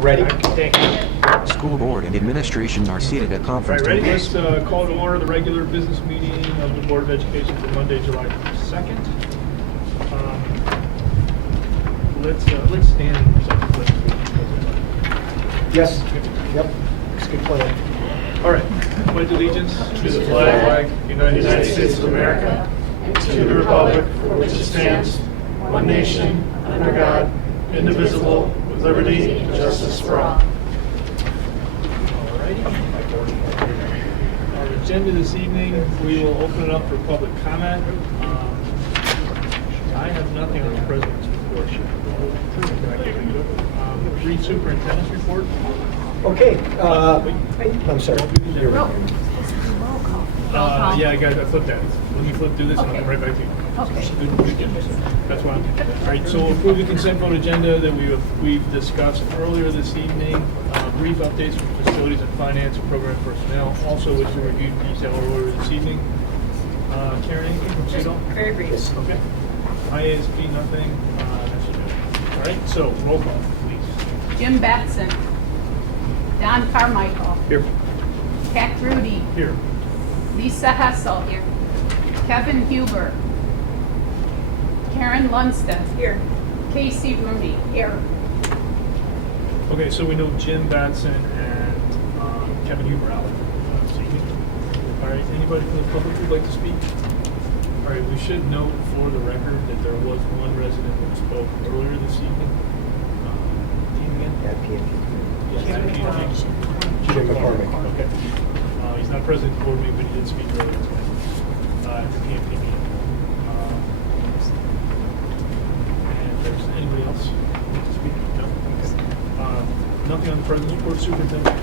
Ready. Thank you. School board and administration are seated at conference All right, ready? tables. Let's call to order the regular business meeting of the Board of Education for Monday, July 2nd. Let's stand for a second. Yes. Yep. It's a good plan. All right. Pledge allegiance to the flag of the United States of America and to the republic for which it stands, one nation, under God, indivisible, with liberty and justice for all. Our agenda this evening, we will open it up for public comment. I have nothing on the president's report. Read superintendent's report. Okay. I'm sorry. You're right. Yeah, guys, I flipped that. Let me flip through this and I'll come right back to you. Okay. That's why. All right, so approve the consent vote agenda that we've discussed earlier this evening. Brief updates from facilities and finance and program personnel. Also, which we reviewed in detail earlier this evening. Karen, anything from CEDO? Very brief. Yes. Okay. IASB, nothing. That's okay. All right, so roll call, please. Jim Batson. Don Carmichael. Here. Pat Rudy. Here. Lisa Hessel. Here. Kevin Huber. Karen Lundstedt. Here. Casey Rooney. Here. Okay, so we know Jim Batson and Kevin Huber out this evening. All right, anybody from the public who'd like to speak? All right, we should note for the record that there was one resident who spoke earlier this evening. Team again? At PNP. Yes, at PNP. Jim McCormick. Okay. He's not present at the board meeting, but he did speak earlier tonight at the PNP meeting. And if there's anybody else who wants to speak? No? Okay. Nothing on the president's report, superintendent.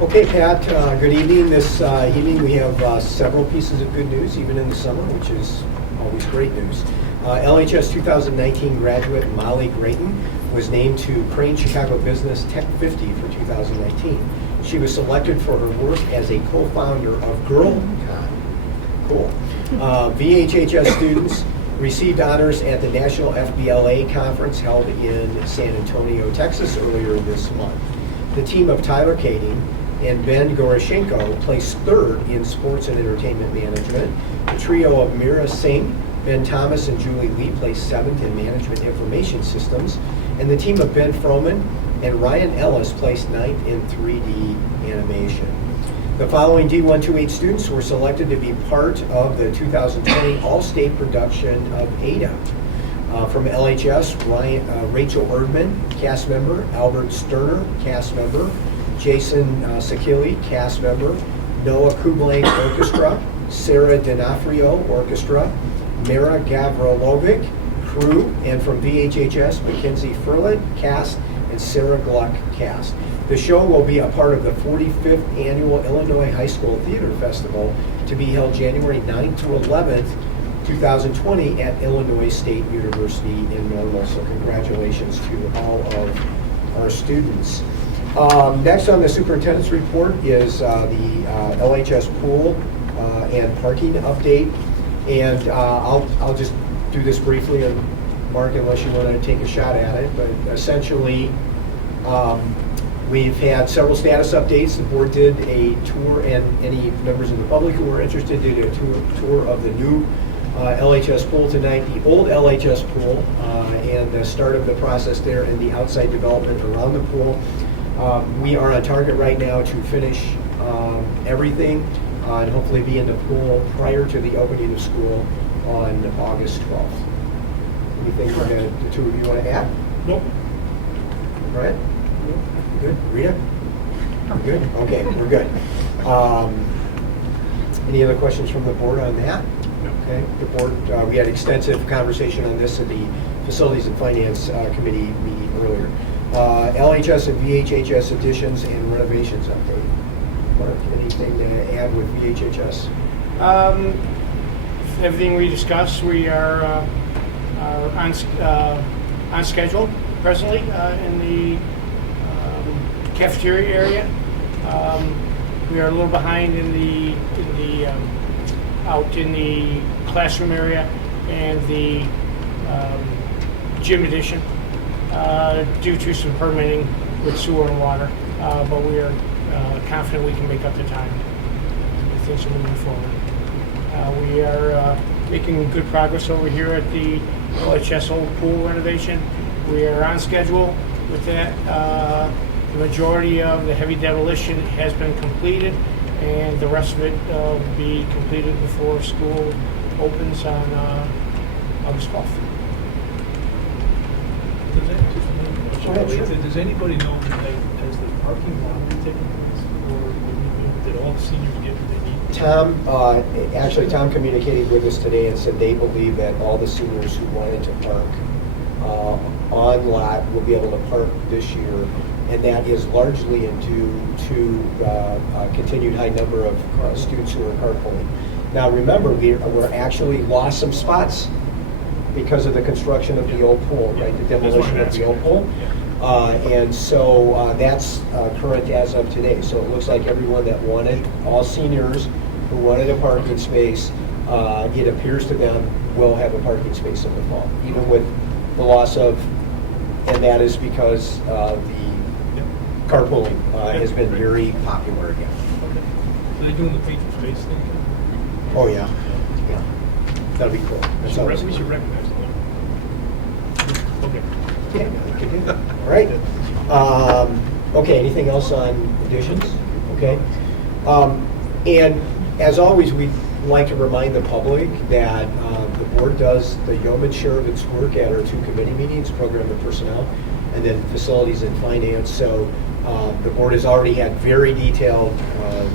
Okay, Pat, good evening. This evening we have several pieces of good news, even in the summer, which is always great news. LHS 2019 graduate Molly Grayton was named to Crane Chicago Business Tech 50 for 2019. She was selected for her work as a co-founder of GirlCon. Cool. VHHS students received honors at the National FBLA Conference held in San Antonio, Texas earlier this month. The team of Tyler Kading and Ben Goroshenko placed third in sports and entertainment management. The trio of Mira Singh, Ben Thomas, and Julie Lee placed seventh in management information systems. And the team of Ben Froman and Ryan Ellis placed ninth in 3D animation. The following D128 students were selected to be part of the 2020 All-State production of Ada. From LHS, Rachel Erdman, cast member, Albert Sterner, cast member, Jason Sakili, cast member, Noah Kublank Orchestra, Sarah D'Onofrio Orchestra, Mara Gavrilovic, crew, and from VHHS, Mackenzie Furlet, cast, and Sarah Gluck, cast. The show will be a part of the 45th Annual Illinois High School Theater Festival to be held January 9th through 11th, 2020 at Illinois State University in Normal. So congratulations to all of our students. Next on the superintendent's report is the LHS pool and parking update. And I'll just do this briefly, and Mark, unless you want to take a shot at it, but essentially we've had several status updates. The board did a tour, and any members of the public who are interested did a tour of the new LHS pool tonight, the old LHS pool, and the start of the process there in the outside development around the pool. We are on target right now to finish everything and hopefully be in the pool prior to the opening of school on August 12th. Anything the two of you want to add? Nope. Brett? Good. Rita? Good? Okay, we're good. Any other questions from the board on that? Okay, the board, we had extensive conversation on this at the Facilities and Finance Committee meeting earlier. LHS and VHHS additions and renovations update. Mark, anything to add with VHHS? Everything we discussed, we are on schedule presently in the cafeteria area. We are a little behind in the out in the classroom area and the gym addition due to some permitting with sewer and water, but we are confident we can make up the time. Things are moving forward. We are making good progress over here at the LHS old pool renovation. We are on schedule with that. The majority of the heavy demolition has been completed, and the rest of it will be completed before school opens on August 12th. Does anybody know, has the parking lottery taken place, or did all the seniors get what they need? Tom communicated with us today and said they believe that all the seniors who wanted to park on lot will be able to park this year, and that is largely due to continued high number of students who are carpooling. Now, remember, we're actually lost some spots because of the construction of the old pool, right? The demolition of the old pool. And so that's current as of today. So it looks like everyone that wanted, all seniors who wanted a parking space, it appears to them will have a parking space in the fall, even with the loss of, and that is because the carpooling has been very popular again. Okay. So they're doing the paint for space thing? Oh, yeah. Yeah. That'll be cool. That's always We should recognize them. Okay. Yeah, we could do that. All right. Okay, anything else on additions? Okay. And as always, we'd like to remind the public that the board does the yeoman's share of its work at our 2 committee meetings, program and personnel, and then facilities and finance. So the board has already had very detailed,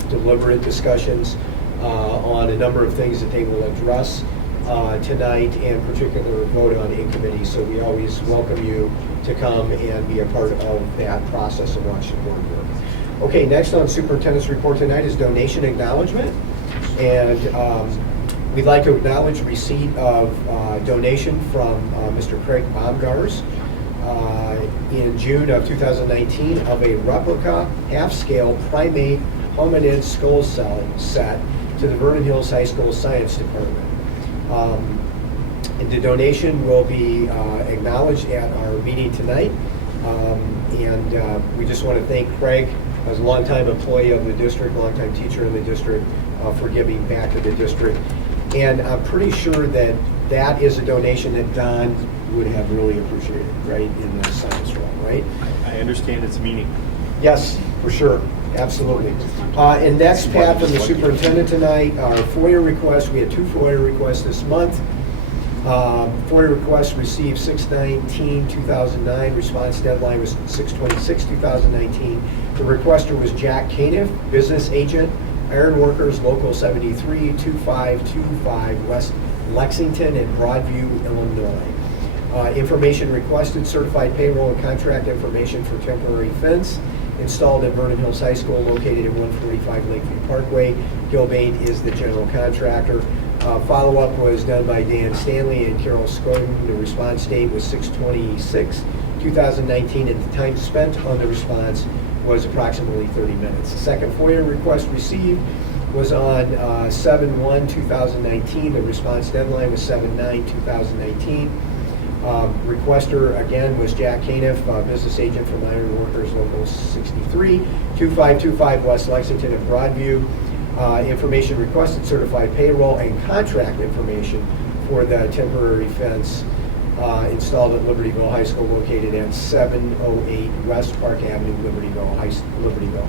deliberate discussions on a number of things that they will address tonight, and particular vote on in committee. So we always welcome you to come and be a part of that process and watch the board work. Okay, next on superintendent's report tonight is donation acknowledgement. And we'd like to acknowledge receipt of donation from Mr. Craig Baumgars in June of 2019 of a replica half-scale primate hominid skull set to the Vernon Hills High School Science Department. And the donation will be acknowledged at our meeting tonight. And we just want to thank Craig, as a longtime employee of the district, longtime teacher in the district, for giving back to the district. And I'm pretty sure that that is a donation that Don would have really appreciated, right, in the science realm, right? I understand its meaning. Yes, for sure, absolutely. And next, Pat, from the superintendent tonight, our FOIA requests. We had 2 FOIA requests this month. FOIA requests received 6/19/2009. Response deadline was 6/26/2019. The requester was Jack Caniff, business agent, Iron Workers, Local 73, 2525 West Lexington in Broadview, Illinois. Information requested: certified payroll and contract information for temporary fence installed at Vernon Hills High School located at 145 Lakeview Parkway. Gilbane is the general contractor. Follow-up was done by Dan Stanley and Carol Scoden. The response date was 6/26/2019, and the time spent on the response was approximately 30 minutes. The second FOIA request received was on 7/1/2019. The response deadline was 7/9/2019. Requester, again, was Jack Caniff, business agent from Iron Workers, Local 63, 2525 West Lexington in Broadview. Information requested: certified payroll and contract information for the temporary fence installed at Libertyville High School located at 708 West Park Avenue, Libertyville.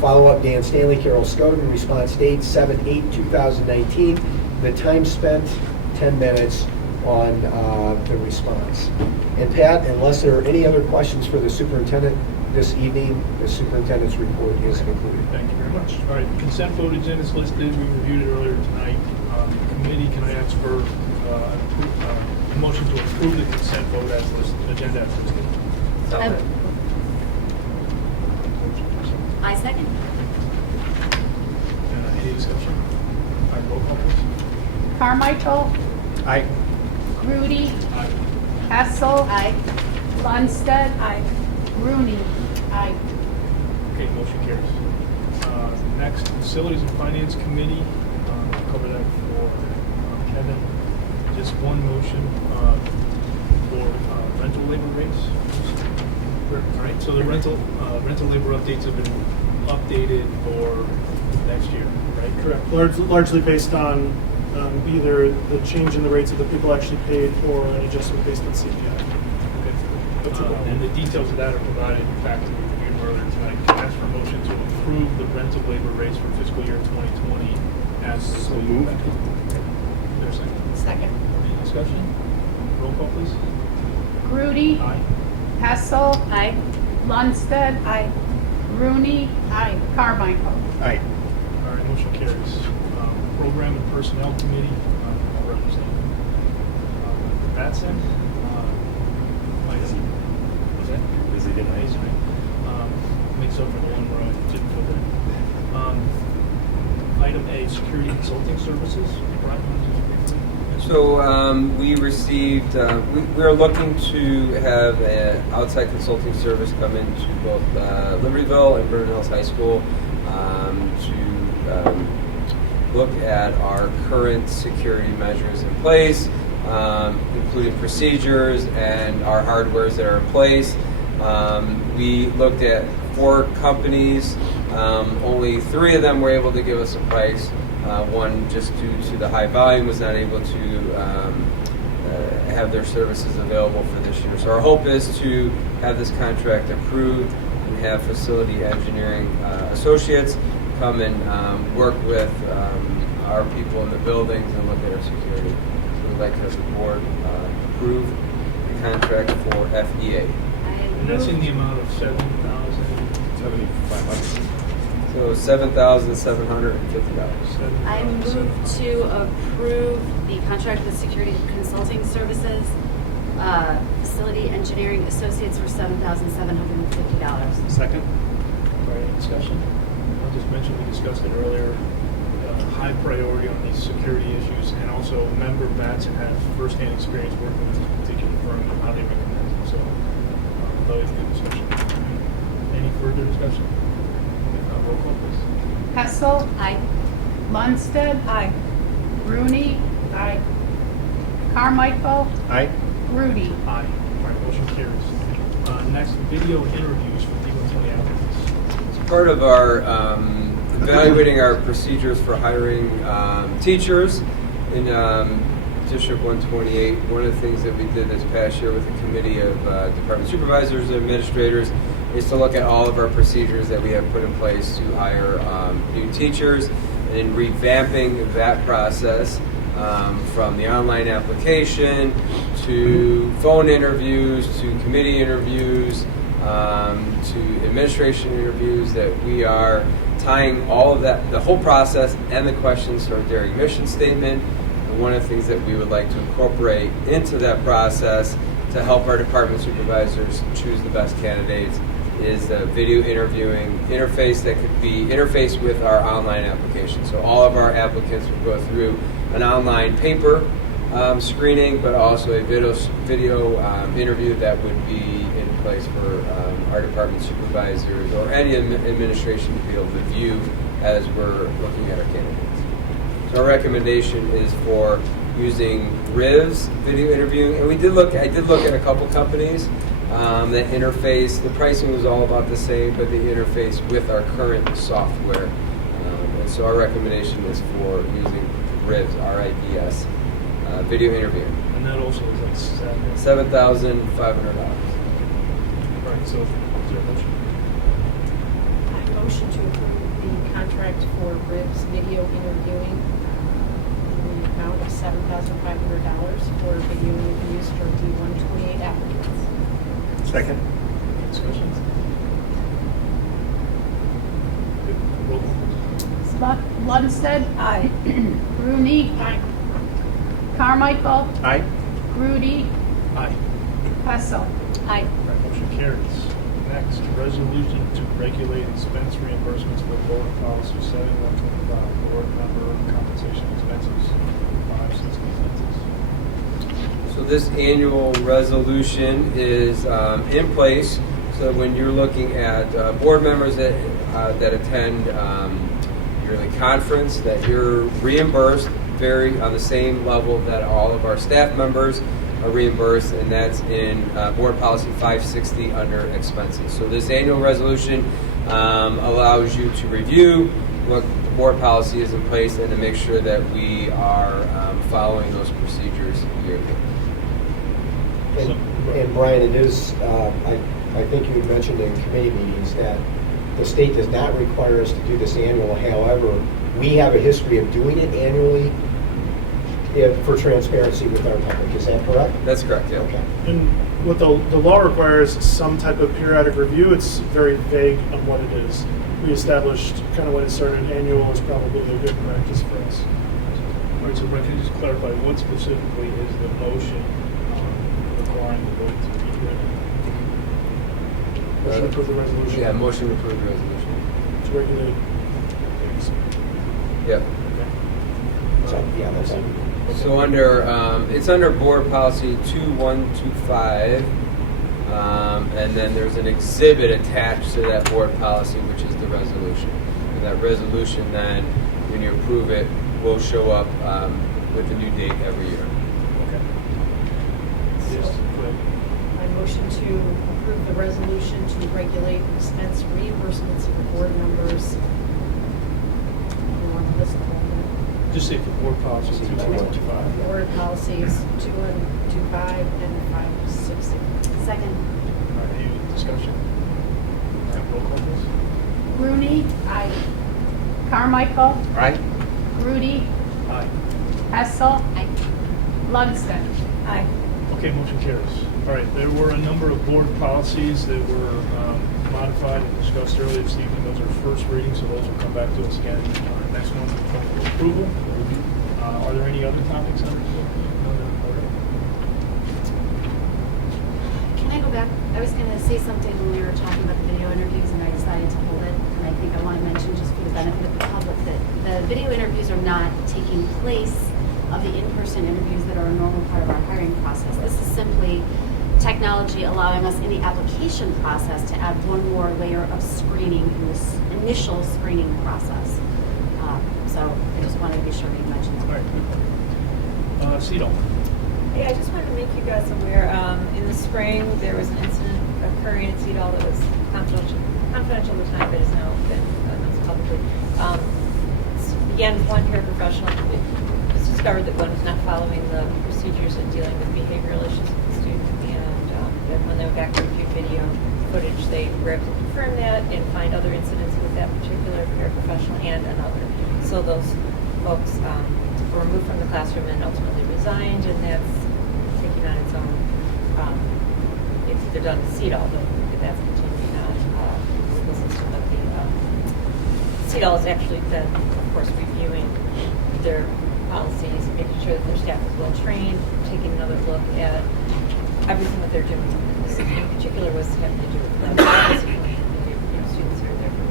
Follow-up: Dan Stanley, Carol Scoden. Response date 7/8/2019. The time spent 10 minutes on the response. And Pat, unless there are any other questions for the superintendent this evening, the superintendent's report is concluded. Thank you very much. All right, consent vote agenda is listed. We reviewed it earlier tonight. Committee, can I ask for a motion to approve the consent vote as listed, agenda as listed? I second. Any discussion? All right, roll call, please. Carmichael, Aye. Grudy, Aye. Hessel, Aye. Lundstedt. Aye. Rooney. Aye. Okay, motion carries. Next, Facilities and Finance Committee. I'll cover that for Kevin. Just one motion for rental labor rates. All right, so the rental labor updates have been updated for next year, right? Correct. Largely based on either the change in the rates that the people actually paid or an adjustment based on CPI. And the details of that are provided back to you earlier tonight. Can I ask for a motion to approve the rental labor rates for fiscal year 2020 as So moved. There's a second. Second. Any discussion? Roll call, please. Grudy. Aye. Hessel. Aye. Lundstedt. Aye. Rooney. Aye. Carmichael. Aye. All right, motion carries. Program and Personnel Committee, I'll represent Batson. Was that? Busy tonight. Makes up for the one where I didn't put that. Item A, Security Consulting Services. Brian, you want to briefly? So we received, we are looking to have an outside consulting service come into both Libertyville and Vernon Hills High School to look at our current security measures in place, including procedures and our hardwares that are in place. We looked at 4 companies. Only 3 of them were able to give us a price. One, just due to the high volume, was not able to have their services available for this year. So our hope is to have this contract approved and have Facility Engineering Associates come and work with our people in the buildings and look at our security. So we'd like to have the board approve the contract for FEA. And that's in the amount of $7,000. 7,500. So $7,750. I move to approve the contract with Security Consulting Services, Facility Engineering Associates for $7,750. Second. All right, any discussion? I'll just mention, we discussed it earlier, high priority on these security issues, and also member Batson has firsthand experience working with this particular firm and how they recommend it, so always good discussion. Any further discussion? Roll call, please. Hessel. Aye. Lundstedt. Aye. Rooney. Aye. Carmichael. Aye. Grudy. Aye. All right, motion carries. Next, video interviews for D128 applicants. As part of our evaluating our procedures for hiring teachers in District 128, one of the things that we did this past year with a committee of department supervisors and administrators is to look at all of our procedures that we have put in place to hire new teachers and revamping that process from the online application to phone interviews to committee interviews to administration interviews, that we are tying all of that, the whole process and the questions to our daring mission statement. And one of the things that we would like to incorporate into that process to help our department supervisors choose the best candidates is the video interviewing interface that could be interfaced with our online application. So all of our applicants would go through an online paper screening, but also a video interview that would be in place for our department supervisors or any administration to be able to view as we're looking at our candidates. So our recommendation is for using Riv's video interviewing, and I did look at a couple companies that interface. The pricing was all about the same, but they interface with our current software. And so our recommendation is for using Riv's, R-I-V-S, video interviewing. And that also is like $7,500. All right, so is there a motion? I motion to approve the contract for Ribs video interviewing in the amount of $7,500 for video interviews for D128 applicants. Second. Any discussions? Good. Roll call. Lundstedt. Aye. Rooney. Aye. Carmichael. Aye. Grudy. Aye. Hessel. Aye. All right, motion carries. Next, resolution to regulate expense reimbursements for board policy 7125, board member compensation expenses, 560 So this annual resolution is in place, so when you're looking at board members that attend yearly conference, that you're reimbursed very on the same level that all of our staff members reimbursed, and that's in Board Policy 560 under expenses. So this annual resolution allows you to review what the board policy is in place and to make sure that we are following those procedures yearly. And Brian, it is, I think you had mentioned in committee meetings that the state does not require us to do this annual. However, we have a history of doing it annually for transparency with our public. Is that correct? That's correct, yeah. Okay. And what the law requires is some type of periodic review. It's very vague on what it is. We established kind of when it started, annual is probably a good practice for us. All right, so Brent, can you just clarify what specifically is the motion requiring the vote to be read? Motion to approve the resolution. Yeah, motion to approve the resolution. To regulate. Yep. So, yeah, that's it. So under, it's under Board Policy 2125, and then there's an exhibit attached to that board policy, which is the resolution. And that resolution then, when you approve it, will show up with a new date every year. Yes, go ahead. I motion to approve the resolution to regulate expense reimbursements for board members. You want to list the whole thing? Just say the board policy 2125. Board policies 2125 and 560. Second. All right, any discussion? All right, roll call, please. Rooney. Aye. Carmichael. Right? Grudy. Aye. Hessel. Aye. Lunston. Aye. Okay, motion carries. All right, there were a number of board policies that were modified and discussed earlier this evening. Those are first readings, so those will come back to us again next month for approval. Are there any other topics on the board? Can I go back? I was going to say something when we were talking about the video interviews, and I decided to hold it. And I think I want to mention, just for the benefit of the public, that the video interviews are not taking place of the in-person interviews that are a normal part of our hiring process. This is simply technology allowing us in the application process to add one more layer of screening in this initial screening process. So I just wanted to be sure you mentioned All that. right. Cedal. Hey, I just wanted to make you guys aware, in the spring, there was an incident occurring at Cedal that was confidential at the time, but has now been announced publicly. Began with one paraprofessional. It was discovered that one was not following the procedures in dealing with behavioral issues with the student, and then when they went back to review video footage, they were able to confirm that and find other incidents with that particular paraprofessional and another. So those folks were removed from the classroom and ultimately resigned, and that's taking on its own. It's either done with CEDAW, but that's continuing on the legal system. But the CEDAW is actually then, of course, reviewing their policies, making sure that their staff is well trained, taking another look at everything that they're doing. And this in particular was having to do with the discipline and students who are there for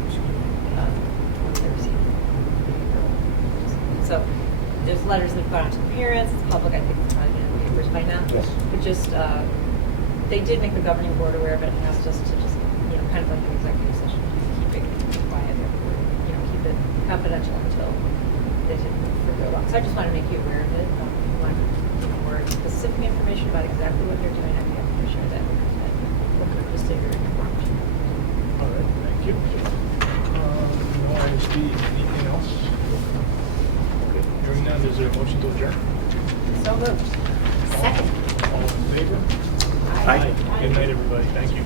when they're receiving. So there's letters that have gone out to the parents. It's public. I think it's probably in the papers by now. Yes. But just they did make the governing board aware of it and asked us to just kind of like an executive session, keep it quiet, keep it confidential until they did move further along. So I just want to make you aware of it. If you want more specific information about exactly what they're doing, I'd be happy to share that. Just so you're informed. All right, thank you. No ISD, anything else? Okay, hearing none, is there a motion to adjourn? So moved. Second. All in favor? Aye. Good night, everybody. Thank you.